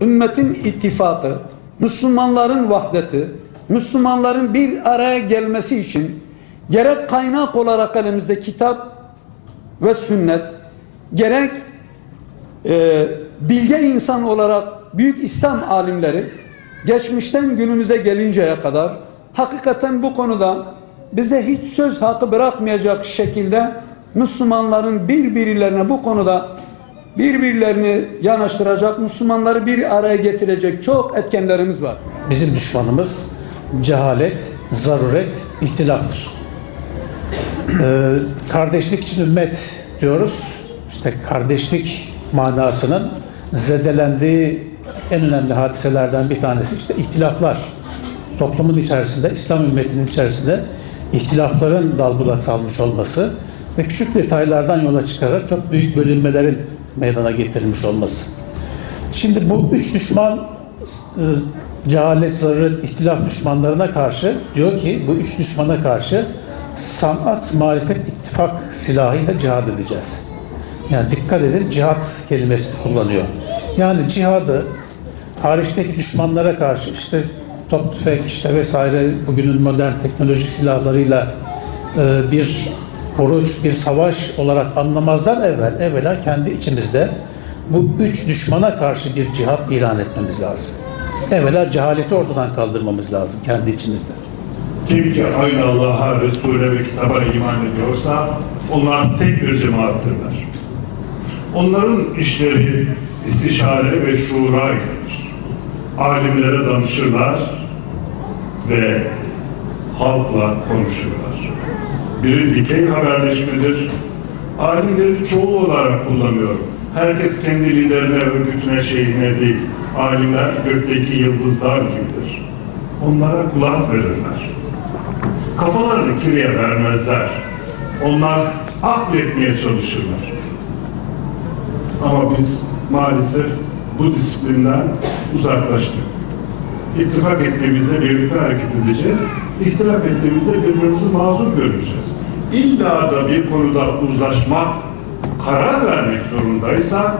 ümmetin ittifakı, Müslümanların vahdeti, Müslümanların bir araya gelmesi için gerek kaynak olarak elimizde kitap ve sünnet, gerek bilge insan olarak büyük İslam alimleri geçmişten günümüze gelinceye kadar hakikaten bu konuda bize hiç söz hakkı bırakmayacak şekilde Müslümanların birbirlerine bu konuda birbirlerini yanaştıracak, Müslümanları bir araya getirecek çok etkenlerimiz var. Bizim düşmanımız cehalet, zaruret, ihtilaftır. Kardeşlik için ümmet diyoruz. İşte kardeşlik manasının zedelendiği en önemli hadiselerden bir tanesi işte ihtilaflar. Toplumun içerisinde, İslam ümmetinin içerisinde ihtilafların dalbulak salmış olması ve küçük detaylardan yola çıkarak çok büyük bölünmelerin meydana getirilmiş olması. Şimdi bu üç düşman cehalet, zaruret, ihtilaf düşmanlarına karşı diyor ki bu üç düşmana karşı sanat, marifet, ittifak silahıyla cihad edeceğiz. Yani dikkat edin, cihat kelimesini kullanıyor. Yani cihadı hariçteki düşmanlara karşı işte top, tüfek işte vesaire bugünün modern teknolojik silahlarıyla bir oruç, bir savaş olarak anlamazdan evvela kendi içimizde bu üç düşmana karşı bir cihat ilan etmemiz lazım. Evvela cehaleti ortadan kaldırmamız lazım kendi içimizde. Kim ki aynı Allah'a, Resul'e ve kitaba iman ediyorsa onlar tek bir cemaattirler. Onların işleri istişare ve şura iledir. Alimlere danışırlar ve halkla konuşurlar. Biri dikey haberleşmedir. Alimleri çoğul olarak kullanıyorum. Herkes kendi liderine, örgütüne, şeyhine değil. Alimler gökteki yıldızlar gibidir. Onlara kulak verirler. Kafalarını kireye vermezler. Onlar akletmeye çalışırlar. Ama biz maalesef bu disiplinden uzaklaştık. İttifak ettiğimizde birlikte hareket edeceğiz. İhtilaf ettiğimizde birbirimizi mazur göreceğiz. İlla da bir konuda uzlaşmak, karar vermek zorundaysa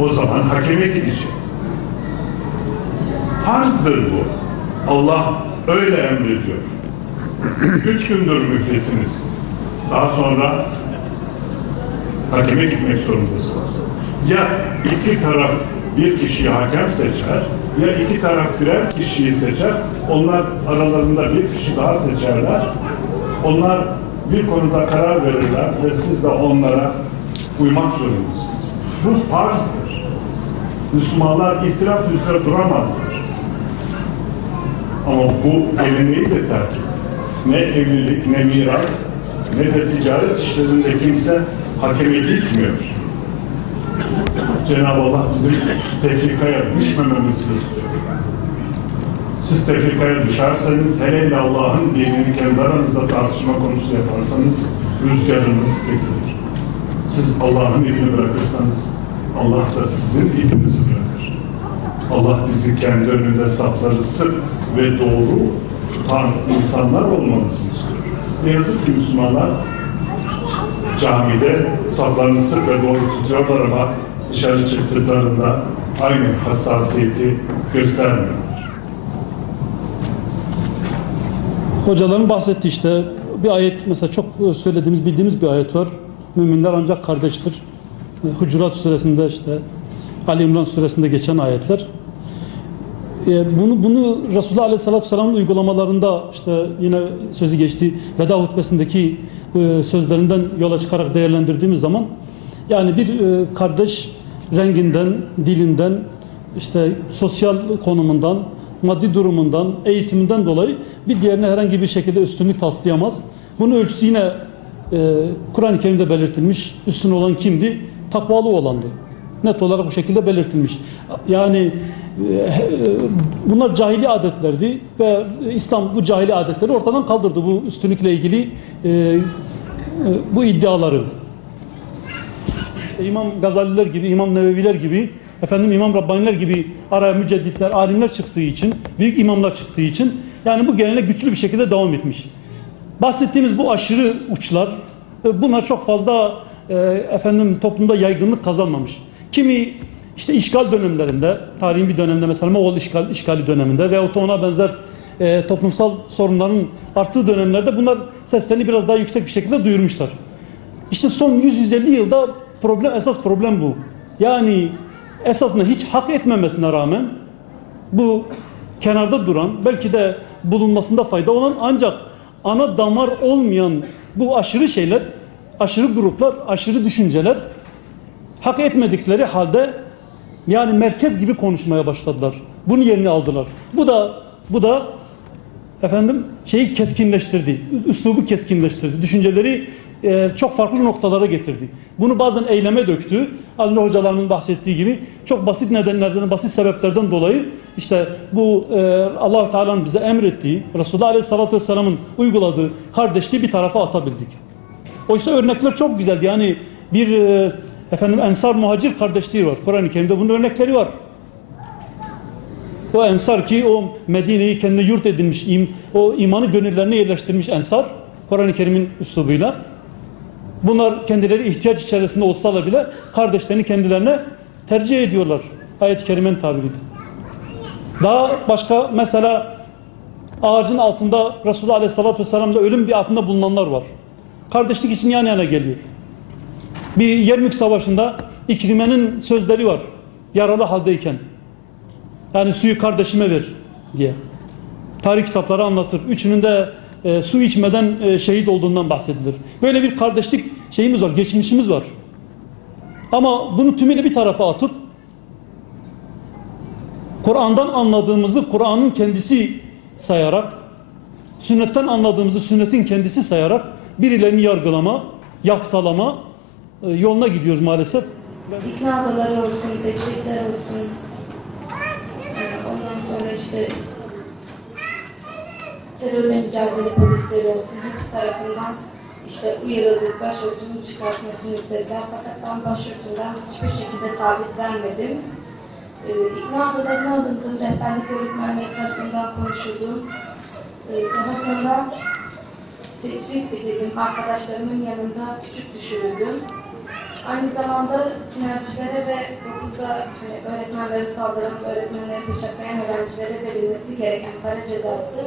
o zaman hakeme gideceğiz. Farzdır bu. Allah öyle emrediyor. 3 gündür mühletiniz. Daha sonra hakeme gitmek zorundasınız. Ya iki taraf bir kişiyi hakem seçer, ya iki taraf birer kişiyi seçer, onlar aralarında bir kişi daha seçerler. Onlar bir konuda karar verirler ve siz de onlara uymak zorundasınız. Bu farzdır. Müslümanlar ihtilaf üzere duramazlar. Ama bu geleneği de terk ediyor. Ne evlilik, ne miras, ne de ticaret işlerinde kimse hakeme gitmiyor. Cenab-ı Allah bizim tefrikaya düşmememizi istiyor. Siz tefrikaya düşerseniz, hele Allah'ın dinini kendi aranızda tartışma konusu yaparsanız rüzgarınız kesilir. Siz Allah'ın ipini bırakırsanız Allah da sizin ipinizi bırakır. Allah bizi kendi önünde safları sık ve doğru tutan insanlar olmamızı istiyor. Ne yazık ki Müslümanlar camide saflarını sık ve doğru tutuyorlar ama dışarı çıktıklarında aynı hassasiyeti göstermiyorlar. Hocaların bahsettiği işte bir ayet, mesela çok söylediğimiz, bildiğimiz bir ayet var. Müminler ancak kardeştir. Hucurat suresinde, işte Ali İmran suresinde geçen ayetler. Bunu Resulullah Aleyhisselatü Vesselam'ın uygulamalarında, işte yine sözü geçti veda hutbesindeki sözlerinden yola çıkarak değerlendirdiğimiz zaman, yani bir kardeş renginden, dilinden, işte sosyal konumundan, maddi durumundan, eğitiminden dolayı bir diğerine herhangi bir şekilde üstünlük taslayamaz. Bunun ölçüsü yine Kur'an-ı Kerim'de belirtilmiş. Üstün olan kimdi? Takvalı olandı. Net olarak bu şekilde belirtilmiş. Yani bunlar cahili adetlerdi ve İslam bu cahili adetleri ortadan kaldırdı, bu üstünlükle ilgili bu iddiaları. İşte İmam Gazaliler gibi, İmam Neveviler gibi, İmam Rabbaniler gibi araya mücedditler, alimler çıktığı için, büyük imamlar çıktığı için yani bu gelenek güçlü bir şekilde devam etmiş. Bahsettiğimiz bu aşırı uçlar, bunlar çok fazla toplumda yaygınlık kazanmamış. Kimi işte işgal dönemlerinde, tarihin bir döneminde mesela Moğol işgali döneminde veyahut da ona benzer toplumsal sorunların arttığı dönemlerde bunlar seslerini biraz daha yüksek bir şekilde duyurmuşlar. İşte son 100-150 yılda esas problem bu. Yani esasında hiç hak etmemesine rağmen bu kenarda duran, belki de bulunmasında fayda olan ancak ana damar olmayan bu aşırı şeyler, aşırı gruplar, aşırı düşünceler hak etmedikleri halde yani merkez gibi konuşmaya başladılar. Bunun yerini aldılar. Bu da efendim şeyi keskinleştirdi. Üslubu keskinleştirdi. Düşünceleri çok farklı noktalara getirdi. Bunu bazen eyleme döktü. Az önce hocalarımın bahsettiği gibi çok basit nedenlerden, basit sebeplerden dolayı işte bu Allah-u Teala'nın bize emrettiği, Resulullah Aleyhisselatü Vesselam'ın uyguladığı kardeşliği bir tarafa atabildik. Oysa örnekler çok güzeldi. Yani bir Ensar muhacir kardeşliği var. Kur'an-ı Kerim'de bunun örnekleri var. O Ensar ki o Medine'yi kendine yurt edinmiş, o imanı gönüllerine yerleştirmiş Ensar, Kur'an-ı Kerim'in üslubuyla. Bunlar kendileri ihtiyaç içerisinde olsalar bile kardeşlerini kendilerine tercih ediyorlar. Ayet-i Kerime'nin tabiriyle. Daha başka mesela ağacın altında Resulullah Aleyhisselatü Vesselam'da ölüm bir altında bulunanlar var. Kardeşlik için yan yana geliyor. Bir Yermük Savaşı'nda İkrime'nin sözleri var. Yaralı haldeyken. Yani suyu kardeşime ver diye. Tarih kitapları anlatır. Üçünün de su içmeden şehit olduğundan bahsedilir. Böyle bir kardeşlik şeyimiz var, geçmişimiz var. Ama bunu tümüyle bir tarafa atıp Kur'an'dan anladığımızı Kur'an'ın kendisi sayarak, sünnetten anladığımızı sünnetin kendisi sayarak birilerini yargılama, yaftalama yoluna gidiyoruz maalesef. İkna adaları olsun, tecritler olsun. Ondan sonra işte terörle mücadele polisleri olsun. Hepsi tarafından işte uyarıldık, başörtümü çıkartmasını istediler. Fakat ben başörtümden hiçbir şekilde taviz vermedim. İkna adalarına alındım, rehberlik öğretmenleri tarafından konuşuldum. Daha sonra tecrit edildim, arkadaşlarımın yanında küçük düşürüldüm. Aynı zamanda tinercilere ve okulda öğretmenleri saldıran, öğretmenleri bıçaklayan öğrencilere verilmesi gereken para cezası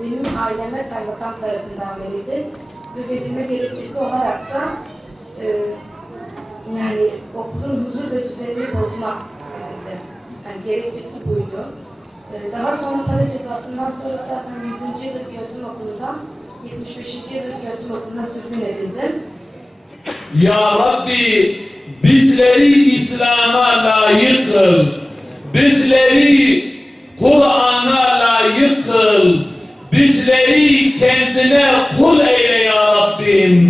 benim aileme kaymakam tarafından verildi. Ve verilme gerekçesi olarak da yani okulun huzur ve düzenini bozmak verildi. Yani gerekçesi buydu. Daha sonra para cezasından sonra zaten 100. yıllık yönetim okulundan 75. yıllık yönetim okuluna sürgün edildim. Ya Rabbi bizleri İslam'a layık kıl. Bizleri Kur'an'a layık kıl. Bizleri kendine kul eyle ya Rabbim.